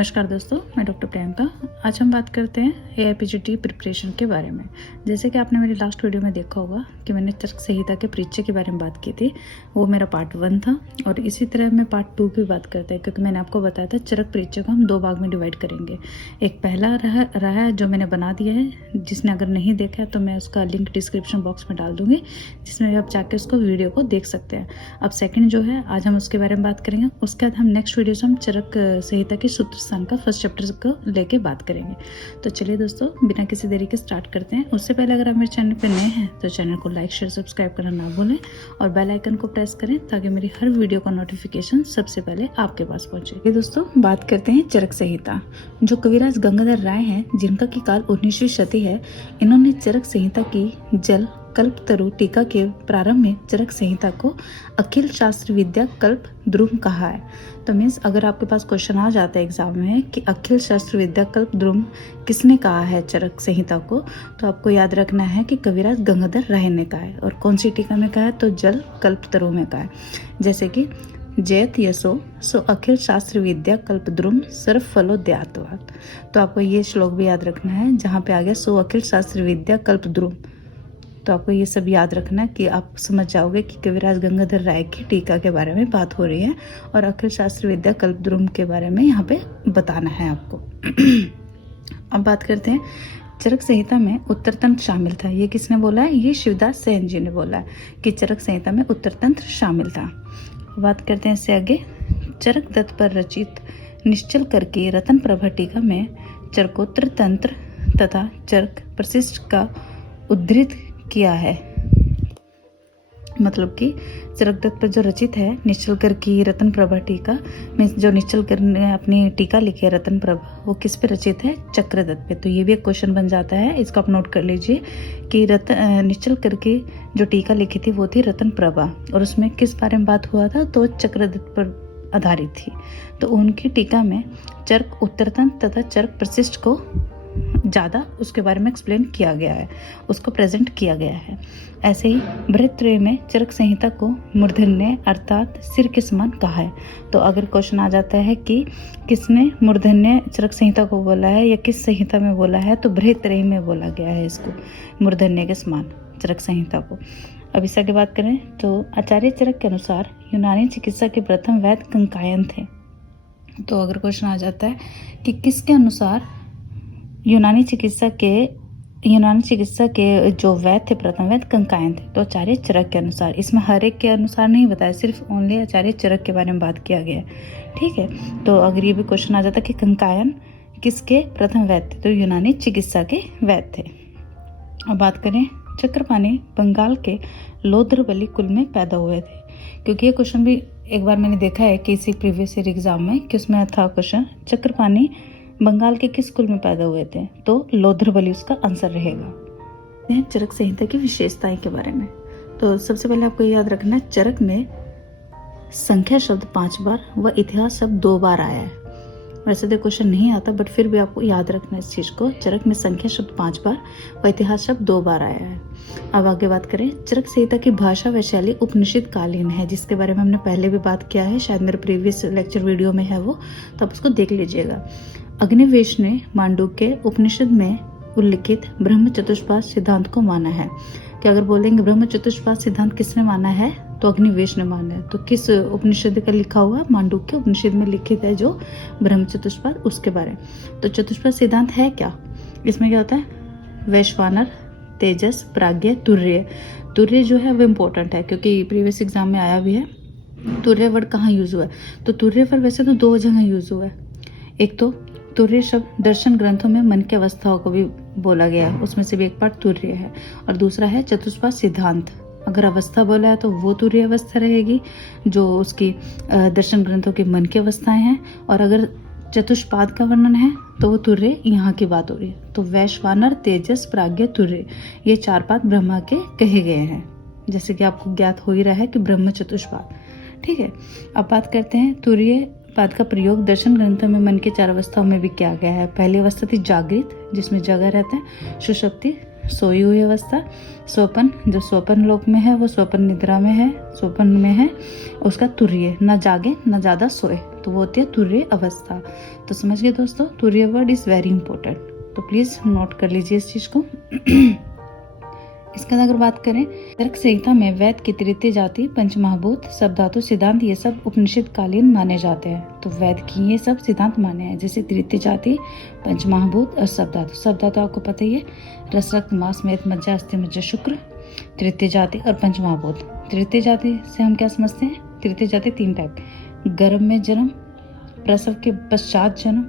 नमस्कार दोस्तों, मैं डॉक्टर प्रियंका। आज हम बात करते हैं एआईपीजीटी प्रिपरेशन के बारे में। जैसे कि आपने मेरी लास्ट वीडियो में देखा होगा कि मैंने चरक संहिता के परिचय के बारे में बात की थी। वो मेरा पार्ट 1 था और इसी तरह मैं पार्ट 2 की बात करते हैं, क्योंकि मैंने आपको बताया था चरक परिचय को हम 2 भाग में डिवाइड करेंगे। एक पहला रहा है जो मैंने बना दिया है, जिसने अगर नहीं देखा तो मैं उसका लिंक डिस्क्रिप्शन बॉक्स में डाल दूँगी, जिसमें आप जाके उसको वीडियो को देख सकते हैं। अब सेकेंड जो है, आज हम उसके बारे में बात करेंगे। उसके बाद हम नेक्स्ट वीडियो से हम चरक संहिता के सूत्र स्थान का फर्स्ट चैप्टर को लेके बात करेंगे। तो चलिए दोस्तों, बिना किसी देरी के स्टार्ट करते हैं। उससे पहले अगर आप मेरे चैनल पर नए हैं तो चैनल को लाइक शेयर सब्सक्राइब करना ना भूलें और बेल आइकन को प्रेस करें ताकि मेरी हर वीडियो का नोटिफिकेशन सबसे पहले आपके पास पहुंचे। ये दोस्तों, बात करते हैं चरक संहिता। जो कविराज गंगाधर राय हैं, जिनका की काल 19वीं शती है, इन्होंने चरक संहिता की जल कल्पतरु टीका के प्रारंभ में चरक संहिता को अखिल शास्त्र विद्या कल्प द्रुम कहा है। तो मीन्स अगर आपके पास क्वेश्चन आ जाता है एग्जाम में कि अखिल शास्त्र विद्या कल्प द्रुम किसने कहा है चरक संहिता को, तो आपको याद रखना है कि कविराज गंगाधर राय ने कहा है। और कौन सी टीका में कहा है, तो जल कल्पतरु में कहा है। जैसे कि जयत यशो सो अखिल शास्त्र विद्या कल्पद्रुम सर्व फलो दयातवाद। तो आपको ये श्लोक भी याद रखना है, जहाँ पे आ गया सो अखिल शास्त्र विद्या कल्पद्रुम। तो आपको ये सब याद रखना है कि आप समझ जाओगे कि कविराज गंगाधर राय की टीका के बारे में बात हो रही है और अखिल शास्त्र विद्या कल्पद्रुम के बारे में यहाँ पे बताना है आपको। अब बात करते हैं, चरक संहिता में उत्तर तंत्र शामिल था। ये किसने बोला है? ये शिवदास सेन जी ने बोला है कि चरक संहिता में उत्तर तंत्र शामिल था। बात करते हैं इससे आगे, चरक दत्त पर रचित निश्चल करके रतन प्रभा टीका में चरकोत्तर तंत्र तथा चरक प्रशिष्ट का उद्धृत किया है। मतलब कि चरक दत्त पर जो रचित है निश्चल कर की रतन प्रभा टीका में, जो निश्चल कर ने अपनी टीका लिखी है रतन प्रभा, वो किस पे रचित है? चक्रदत्त पे। तो ये भी एक क्वेश्चन बन जाता है, इसको आप नोट कर लीजिए कि निश्चल कर की जो टीका लिखी थी वो थी रतन प्रभा, और उसमें किस बारे में बात हुआ था? तो चक्रदत्त पर आधारित थी। तो उनकी टीका में चरक उत्तरतंत्र तथा चरक प्रशिष्ट को ज़्यादा उसके बारे में एक्सप्लेन किया गया है, उसको प्रेजेंट किया गया है। ऐसे ही बृहत्त्रयी में चरक संहिता को मूर्धन्य अर्थात सिर के समान कहा है। तो अगर क्वेश्चन आ जाता है कि किसने मूर्धन्य चरक संहिता को बोला है या किस संहिता में बोला है, तो बृहत्त्रयी में बोला गया है इसको, मूर्धन्य के समान चरक संहिता को। अब इस आगे बात करें तो आचार्य चरक के अनुसार यूनानी चिकित्सा के प्रथम वैद्य कंकायन थे। तो अगर क्वेश्चन आ जाता है कि किसके अनुसार यूनानी चिकित्सा के जो वैद्य थे, प्रथम वैद्य कंकायन थे, तो आचार्य चरक के अनुसार। इसमें हर एक के अनुसार नहीं बताया, सिर्फ ओनली आचार्य चरक के बारे में बात किया गया है। ठीक है, तो अगर ये भी क्वेश्चन आ जाता कि कंकायन किसके प्रथम वैद्य थे, तो यूनानी चिकित्सा के वैद्य थे। अब बात करें, चक्रपाणी बंगाल के लोद्रबली कुल में पैदा हुए थे। क्योंकि ये क्वेश्चन भी एक बार मैंने देखा है कि इसी प्रीवियस ईयर एग्जाम में कि उसमें था क्वेश्चन, चक्रपाणी बंगाल के किस कुल में पैदा हुए थे, तो लोद्रबली उसका आंसर रहेगा। चरक संहिता की विशेषताएं के बारे में, तो सबसे पहले आपको याद रखना है, चरक में संख्या शब्द 5 बार व इतिहास शब्द 2 बार आया है। वैसे तो क्वेश्चन नहीं आता, बट फिर भी आपको याद रखना है इस चीज को। चरक में संख्या शब्द 5 बार व इतिहास शब्द 2 बार आया है। अब आगे बात करें, चरक संहिता की भाषा व शैली उपनिषद कालीन है, जिसके बारे में हमने पहले भी बात किया है, शायद मेरे प्रीवियस लेक्चर वीडियो में है वो, तो आप उसको देख लीजिएगा। अग्निवेश ने मांडुक्य उपनिषद में उल्लिखित ब्रह्म चतुष्पाद सिद्धांत को माना है। कि अगर बोलेंगे ब्रह्म चतुष्पाद सिद्धांत किसने माना है, तो अग्निवेश ने माना है। तो किस उपनिषद का लिखा हुआ? मांडुक्य उपनिषद में लिखित है जो ब्रह्म चतुष्पाद, उसके बारे में। तो चतुष्पाद सिद्धांत है क्या? इसमें क्या होता है? वैश्वानर, तेजस, प्राज्ञ, तुर्य। तुर्य जो है वो इम्पोर्टेंट है, क्योंकि प्रीवियस एग्जाम में आया भी है। तुर्य वर्ड कहाँ यूज हुआ है? तो तुर्य वर्ड वैसे तो 2 जगह यूज हुआ है। एक तो तुर्य शब्द दर्शन ग्रंथों में मन की अवस्थाओं को भी बोला गया है, उसमें से भी एक पार्ट तुर्य है। और दूसरा है चतुष्पाद सिद्धांत। अगर अवस्था बोला है तो वो तुर्य अवस्था रहेगी, जो उसकी दर्शन ग्रंथों की मन की अवस्थाएं हैं। और अगर चतुष्पाद का वर्णन है तो वो तुर्य यहाँ की बात हो रही है। तो वैश्वानर, तेजस, प्राज्ञ, तुर्य, ये 4 पाद ब्रह्मा के कहे गए हैं, जैसे कि आपको ज्ञात हो ही रहा है कि ब्रह्म चतुष्पाद। ठीक है, अब बात करते हैं तुर्य पाद का प्रयोग दर्शन ग्रंथों में मन के 4 अवस्थाओं में भी किया गया है। पहली अवस्था थी जागृत, जिसमें जगह रहते हैं। सुषुप्ति, सोई हुई अवस्था। स्वपन, जो स्वपन लोक में है वो स्वपन निद्रा में है, स्वपन में है। उसका तुर्य, न जागे न ज्यादा सोए, तो वो होती है तुर्य अवस्था। तो समझ गए दोस्तों, तुर्य वर्ड इज वेरी इंपॉर्टेंट, तो प्लीज नोट कर लीजिए इस चीज को। इसके बाद अगर बात करें तर्क संहिता में वेद की तृतीय जाति, पंचमहाभूत, शब्दातु, सिद्धांत ये सब उपनिषद कालीन माने जाते हैं। तो वेद की ये सब सिद्धांत माने हैं, जैसे तृतीय जाति, पंचमहाभूत और शब्दातु। शब्दातु आपको पता ही है, रस, रक्त, मांस, मेद, मज्जा, अस्थि, मज्जा, शुक्र, तृतीय जाति और पंचमहाभूत। तृतीय जाति से हम क्या समझते हैं? तृतीय जाति 3 टाइप, गर्भ में जन्म, प्रसव के पश्चात जन्म,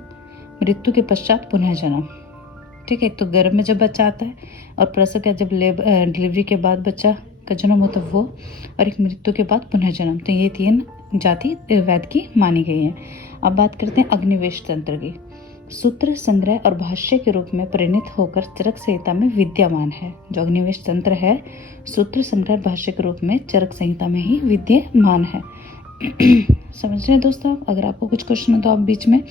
मृत्यु के पश्चात पुनः जन्म। ठीक है, तो गर्भ में जब बच्चा आता है और प्रसव का जब डिलीवरी के बाद बच्चा का जन्म होता है वो, और एक मृत्यु के बाद पुनः जन्म। तो ये 3 जाति वेद की मानी गई है। अब बात करते हैं अग्निवेश तंत्र की। सूत्र संग्रह और भाष्य के रूप में परिणत होकर चरक संहिता में विद्यमान है। जो अग्निवेश तंत्र है, सूत्र संग्रह और भाष्य के रूप में चरक संहिता में ही विद्यमान है। समझ रहे हैं दोस्तों? अगर आपको कुछ क्वेश्चन हो तो आप बीच में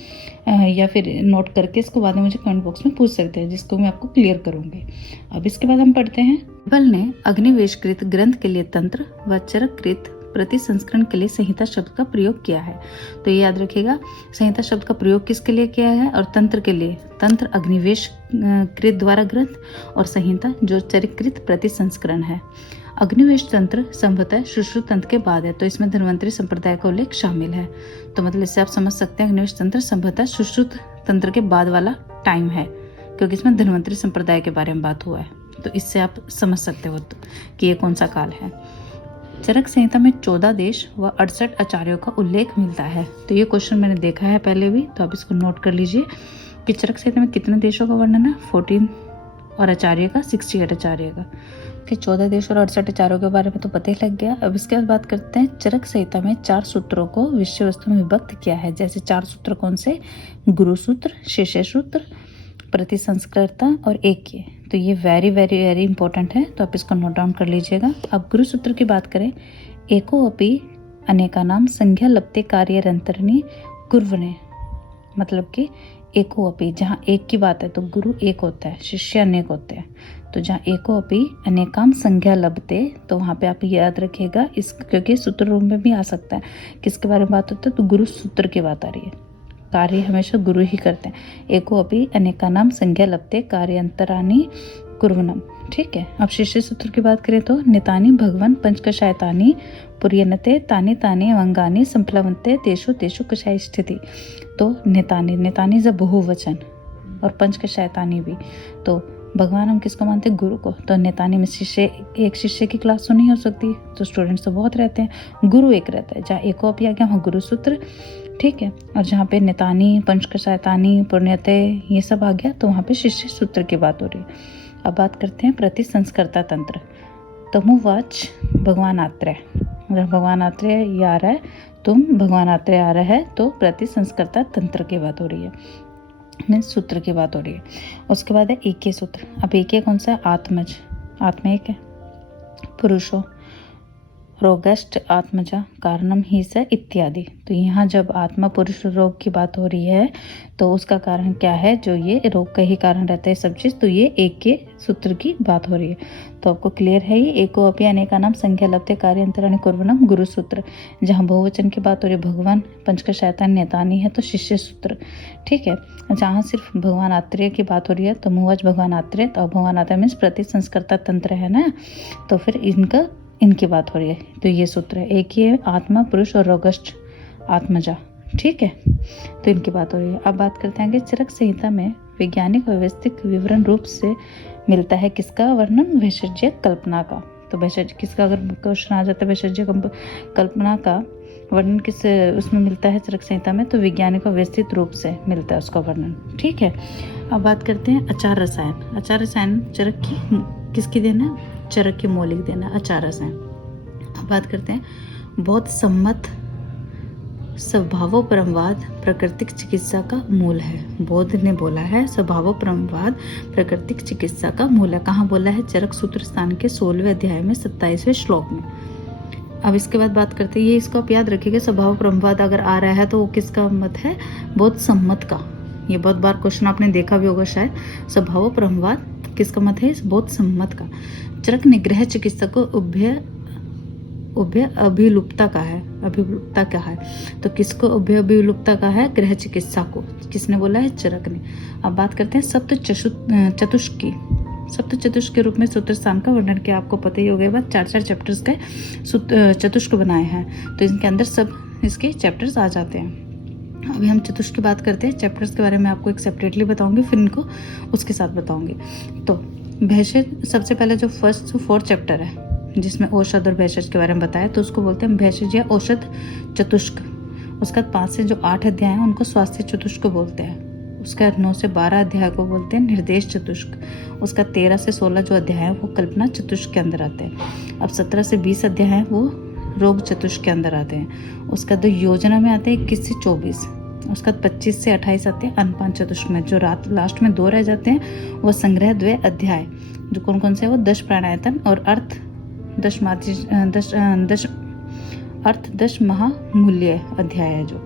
या फिर नोट करके इसको बाद में मुझे कमेंट बॉक्स में पूछ सकते हैं, जिसको मैं आपको क्लियर करूंगी। अब इसके बाद हम पढ़ते हैं, बल ने अग्निवेशकृत ग्रंथ के लिए तंत्र व चरककृत प्रति संस्करण के लिए संहिता शब्द का प्रयोग किया है। तो ये याद रखिएगा, संहिता शब्द का प्रयोग किसके लिए किया है? और तंत्र के लिए, तंत्र अग्निवेश कृत द्वारा ग्रंथ और संहिता जो चरककृत प्रति संस्करण है। अग्निवेश तंत्र संभवतः सुश्रुत तंत्र के बाद है, तो इसमें धन्वंतरी संप्रदाय का उल्लेख शामिल है। तो मतलब इससे आप समझ सकते हैं अग्निवेश तंत्र संभवतः सुश्रुत तंत्र के बाद वाला टाइम है, क्योंकि इसमें धन्वंतरी संप्रदाय के बारे में बात हुआ है। तो इससे आप समझ सकते हो कि ये कौन सा काल है। चरक संहिता में 14 देश व 68 आचार्यों का उल्लेख मिलता है। तो ये क्वेश्चन मैंने देखा है पहले भी, तो आप इसको नोट कर लीजिए कि चरक संहिता में कितने देशों का वर्णन है? 14, और आचार्य का 68 आचार्य का। कि 14 देश और 68 आचार्यों के बारे में तो पता ही लग गया। अब इसके बाद बात करते हैं, चरक संहिता में 4 सूत्रों को विषय वस्तु में विभक्त किया है। जैसे 4 सूत्र कौन से? गुरु सूत्र, शिष्य सूत्र, प्रतिसंस्कर्ता और ऐक्य। तो ये वेरी वेरी वेरी इंपॉर्टेंट है, तो आप इसको नोट डाउन कर लीजिएगा। अब गुरु सूत्र की बात करें, एको अपि अनेका नाम संज्ञा लप्ते कार्यरंतरणी कुर्वने, मतलब कि एको अपि, जहाँ एक की बात है तो गुरु एक होता है, शिष्य अनेक होते हैं। तो जहाँ एको अपि अनेकाम संज्ञा लभते, तो वहाँ पे आप याद रखिएगा इस, क्योंकि सूत्र रूप में भी आ सकता है। किसके बारे में बात होती है? तो गुरु सूत्र की बात आ रही है। कार्य हमेशा गुरु ही करते हैं। एको अपि अनेका नाम संज्ञा लभते कार्यांतरानी कुर्वनम। ठीक है। अब शिष्य सूत्र की बात करें तो नितानी भगवन पंचकशायतानी पुर्यनते तानी तानी अवंगानी संप्लवंते तेषु तेषु कषाय स्थिति। तो नितानी, नितानी जब बहुवचन, और पंचकशायतानी भी। तो भगवान हम किसको मानते हैं? गुरु को। तो नितानी में शिष्य, एक शिष्य की क्लास तो नहीं हो सकती, तो स्टूडेंट्स तो बहुत रहते हैं, गुरु एक रहता है। जहाँ एको अपि आ गया वहाँ गुरु सूत्र, ठीक है। और जहाँ पे नितानी, पंचकशायतानी, पुण्यते ये सब आ गया, तो वहाँ पे शिष्य सूत्र की बात हो रही है। अब बात करते हैं प्रति संस्कर्ता तंत्र। तमुवाच भगवान आत्रेय, अगर भगवान आत्रेय ये आ रहा है, तुम भगवान आत्रेय आ रहा है, तो प्रति संस्कर्ता तंत्र की बात हो रही है, मीन्स सूत्र की बात हो रही है। उसके बाद है ऐक्य सूत्र। अब ऐक्य कौन सा है? आत्मज, आत्मा एक है, पुरुषो, रोगस्ट आत्मजा कारणम ही स इत्यादि। तो यहाँ जब आत्मा पुरुष रोग की बात हो रही है, तो उसका कारण क्या है? जो ये रोग का ही कारण रहता है सब चीज, तो ये ऐक्य सूत्र की बात हो रही है। तो आपको क्लियर है ये एको अपि अनेका नाम संख्या लभते कार्यांतराणि कुर्वनम गुरु सूत्र। जहाँ बहुवचन की बात हो रही है, भगवान पंचकशायतानी नेतानी है, तो शिष्य सूत्र, ठीक है। जहाँ सिर्फ भगवान आत्रेय की बात हो रही है, तो मुवाच भगवान आत्रेय, तो भगवान आत्रेय मीन्स प्रति संस्कर्ता तंत्र है ना, तो फिर इनकी बात हो रही है। तो ये सूत्र है, एक ही है आत्मा पुरुष और रोगस्ट आत्मजा, ठीक है। तो इनकी बात हो रही है। अब बात करते हैं कि चरक संहिता में वैज्ञानिक व्यवस्थित विवरण रूप से मिलता है किसका वर्णन? भेषज्य कल्पना का। तो भेषज किसका, अगर क्वेश्चन आ जाता है भेषज्य कल्पना का वर्णन किस उसमें मिलता है चरक संहिता में? तो वैज्ञानिक व्यवस्थित रूप से मिलता है उसका वर्णन, ठीक है। अब बात करते हैं आचार रसायन। आचार रसायन चरक की किसकी देन है? चरक की मौलिक देन है आचार रसायन। अब बात करते हैं बौद्ध सम्मत स्वभावोपरमवाद प्राकृतिक चिकित्सा का मूल है। बौद्ध ने बोला है स्वभावोपरमवाद प्राकृतिक चिकित्सा का मूल है। कहाँ बोला है? चरक सूत्र स्थान के 16वें अध्याय में 27वें श्लोक में। अब इसके बाद बात करते हैं, ये इसको आप याद रखिएगा, स्वभावोपरमवाद अगर आ रहा है तो वो किसका मत है? बौद्ध सम्मत का। ये बहुत बार क्वेश्चन आपने देखा भी होगा शायद। स्वभावोपरमवाद किसका मत है? बौद्ध सम्मत का। चरक निग्रह चिकित्सा को उभय अभिलुप्ता का है। अभिलुप्ता क्या है? तो किसको उभय अभिलुप्ता का है? गृह चिकित्सा को। किसने बोला है? चरक ने। अब बात करते हैं सप्त चतुष्क की। सप्त चतुष्क के रूप में सूत्र स्थान का वर्णन किया। आपको पता ही हो गया बात, 4 चैप्टर्स के चतुष्क बनाए हैं, तो इनके अंदर सब इसके चैप्टर्स आ जाते हैं। अभी हम चतुष्क की बात करते हैं। चैप्टर्स के बारे में आपको एक सेपरेटली बताऊंगी, फिर इनको उसके साथ बताऊंगी। तो भेषज सबसे पहले जो फर्स्ट 4 चैप्टर है जिसमें औषध और भेषज के बारे में बताया, तो उसको बोलते हैं भेषज या औषध चतुष्क। उसका 5 से जो 8 अध्याय हैं उनको स्वास्थ्य चतुष्क बोलते हैं। उसका 9 से 12 अध्याय को बोलते हैं निर्देश चतुष्क। उसका 13 से 16 जो अध्याय है वो कल्पना चतुष्क के अंदर आते हैं। अब 17 से 20 अध्याय हैं वो रोग चतुष्क के अंदर आते हैं। उसका 2 योजना में आते हैं 21 से 24। उसका 25 से 28 आते हैं अनपान चतुष्क में। जो लास्ट में 2 रह जाते हैं वो संग्रह 2 अध्याय, जो कौन कौन से है वो 10 प्राणायतन और अर्थ 10 महामूल्य अध्याय है जो।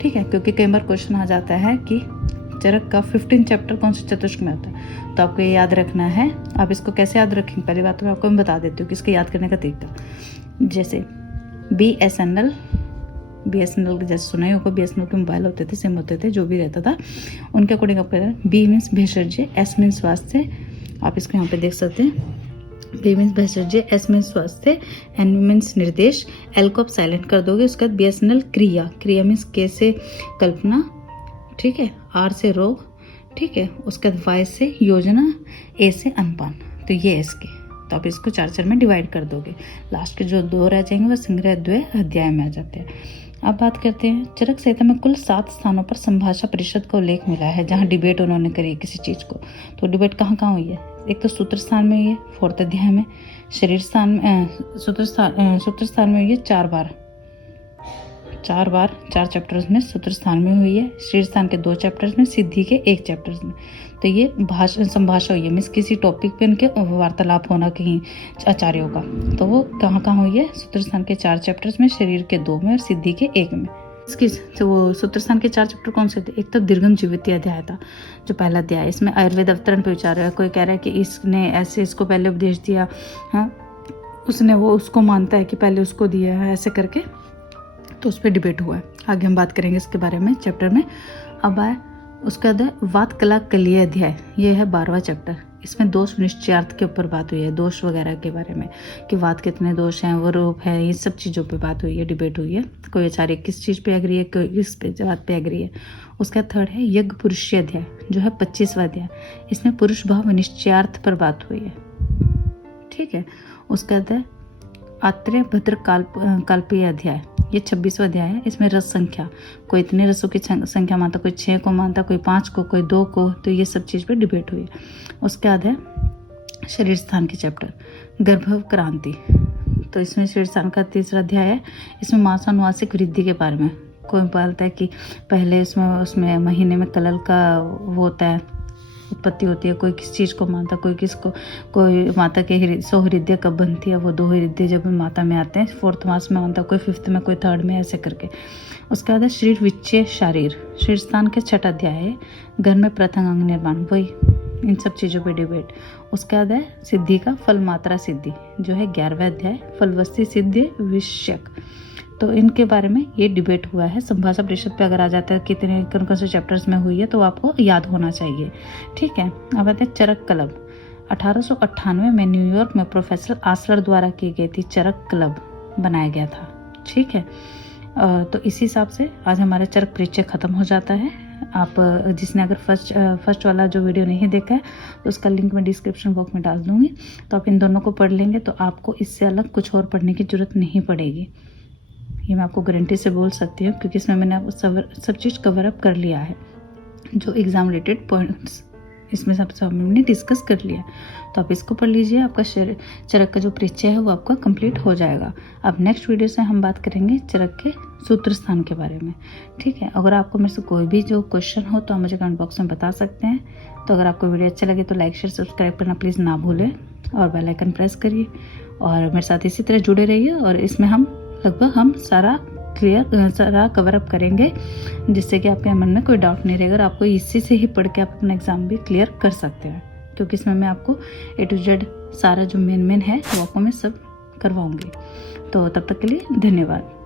ठीक है, क्योंकि कई बार क्वेश्चन आ जाता है कि चरक का 15 चैप्टर कौन से चतुष्क में होता है, तो आपको ये याद रखना है। आप इसको कैसे याद रखेंगे, पहली बात तो मैं आपको बता देती हूँ कि इसको याद करने का तरीका। जैसे BSNL जैसे सुना ही होगा, BSNL के मोबाइल होते थे, सिम होते थे, जो भी रहता था उनके अकॉर्डिंग आप B मीन्स भेषज, S मीन्स स्वास्थ्य, आप इसको यहाँ पे देख सकते हैं। B मीन्स भेषज, S मीन्स स्वास्थ्य, N मीन्स निर्देश, L को आप साइलेंट कर दोगे। उसके बाद BSNL क्रिया मीन्स K से कल्पना, ठीक है, R से रोग, ठीक है, उसके बाद Y से योजना, A से अनपान। तो ये है इसके, तो आप इसको 4 में डिवाइड कर दोगे। लास्ट के जो 2 रह जाएंगे वो संग्रह 2 अध्याय में आ जाते हैं। अब बात करते हैं चरक संहिता में कुल 7 स्थानों पर संभाषा परिषद का उल्लेख मिला है जहाँ डिबेट उन्होंने करी है किसी चीज को। तो डिबेट कहाँ कहाँ हुई है? एक तो सूत्र स्थान में हुई है 4th अध्याय में, शरीर स्थान में सूत्र स्थान में हुई है 4 बार 4 चैप्टर्स में सूत्र स्थान में हुई है, शरीर स्थान के 2 चैप्टर्स में, सिद्धि के 1 चैप्टर्स में। तो ये संभाषा हुई है, मीन्स किसी टॉपिक पे उनके वार्तालाप होना कहीं आचार्यों का। तो वो कहाँ कहाँ हुई है? सूत्र स्थान के 4 चैप्टर्स में, शरीर के 2 में और सिद्धि के 1 में। तो वो सूत्र स्थान के 4 चैप्टर कौन से थे? एक तो दीर्घम जीवित अध्याय था, जो पहला अध्याय, इसमें आयुर्वेद अवतरण पे विचार है। कोई कह रहा है कि इसने ऐसे इसको पहले उपदेश दिया, हाँ, उसने वो उसको मानता है कि पहले उसको दिया है, ऐसे करके, तो उस पर डिबेट हुआ है। आगे हम बात करेंगे इसके बारे में चैप्टर में। अब आए उसका वात कला कलीय अध्याय, ये है 12वां चैप्टर। इसमें दोष निश्चयार्थ के ऊपर बात हुई है, दोष वगैरह के बारे में कि वात कितने दोष हैं, वो रूप है, ये सब चीज़ों पे बात हुई है, डिबेट हुई है। कोई आचार्य किस चीज़ पे एग्री है, कोई किस बात पे एग्री है। उसका 3rd है यज्ञ पुरुष अध्याय, जो है 25वां अध्याय। इसमें पुरुष भाव निश्चयार्थ पर बात हुई है, ठीक है। उसका अध्याय आत्रेय भद्र काल्पीय अध्याय, ये 26वां अध्याय है। इसमें रस संख्या, कोई इतने रसों की संख्या मानता, कोई 6 को मानता, कोई 5 को, कोई 2 को, तो ये सब चीज़ पे डिबेट हुई। उसके बाद है शरीर स्थान के चैप्टर, गर्भ क्रांति। तो इसमें शरीर स्थान का 3रा अध्याय है। इसमें मासानुवासिक वृद्धि के बारे में कोई बोलता है कि पहले उसमें महीने में कलल का वो होता है, उत्पत्ति होती है। कोई किस चीज़ को मानता, कोई किसको, कोई माता के 100 हृदय कब बनती है, वो 2 हृदय जब माता में आते हैं 4th मास में मानता, कोई 5th में, कोई 3rd में, ऐसे करके। उसके बाद शरीर विच्छेद शरीर स्थान के 6th अध्याय है, घर में प्रथम अंग निर्माण, वही इन सब चीज़ों पे डिबेट। उसके बाद है सिद्धि का फल मात्रा सिद्धि, जो है 11वां अध्याय, फलवस्ती सिद्धि विषयक। तो इनके बारे में ये डिबेट हुआ है। संभाषा परिषद पे अगर आ जाता है कितने कौन से चैप्टर्स में हुई है, तो आपको याद होना चाहिए, ठीक है। अब आते हैं चरक क्लब। 1898 में न्यूयॉर्क में प्रोफेसर आसलर द्वारा की गई थी, चरक क्लब बनाया गया था, ठीक है। तो इसी हिसाब से आज हमारा चरक परिचय खत्म हो जाता है। आप जिसने अगर फर्स्ट वाला जो वीडियो नहीं देखा है, तो उसका लिंक मैं डिस्क्रिप्शन बॉक्स में डाल दूंगी। तो आप इन दोनों को पढ़ लेंगे तो आपको इससे अलग कुछ और पढ़ने की जरूरत नहीं पड़ेगी, ये मैं आपको गारंटी से बोल सकती हूँ, क्योंकि इसमें मैंने आपको सब चीज़ कवर अप कर लिया है। जो एग्जाम रिलेटेड पॉइंट्स इसमें सब हमने डिस्कस कर लिया। तो आप इसको पढ़ लीजिए, आपका चरक का जो परिचय है वो आपका कंप्लीट हो जाएगा। अब नेक्स्ट वीडियो से हम बात करेंगे चरक के सूत्र स्थान के बारे में, ठीक है। अगर आपको मेरे से कोई भी जो क्वेश्चन हो तो आप मुझे कमेंट बॉक्स में बता सकते हैं। तो अगर आपको वीडियो अच्छा लगे तो लाइक शेयर सब्सक्राइब करना प्लीज़ ना भूलें, और बेल आइकन प्रेस करिए, और मेरे साथ इसी तरह जुड़े रहिए। और इसमें हम लगभग सारा कवर अप करेंगे, जिससे कि आपके मन में कोई डाउट नहीं रहेगा। आपको इसी से ही पढ़ के आप अपना एग्जाम भी क्लियर कर सकते हैं, क्योंकि इसमें मैं आपको A to Z सारा जो मेन है वो आपको मैं सब करवाऊंगी। तो तब तक के लिए धन्यवाद।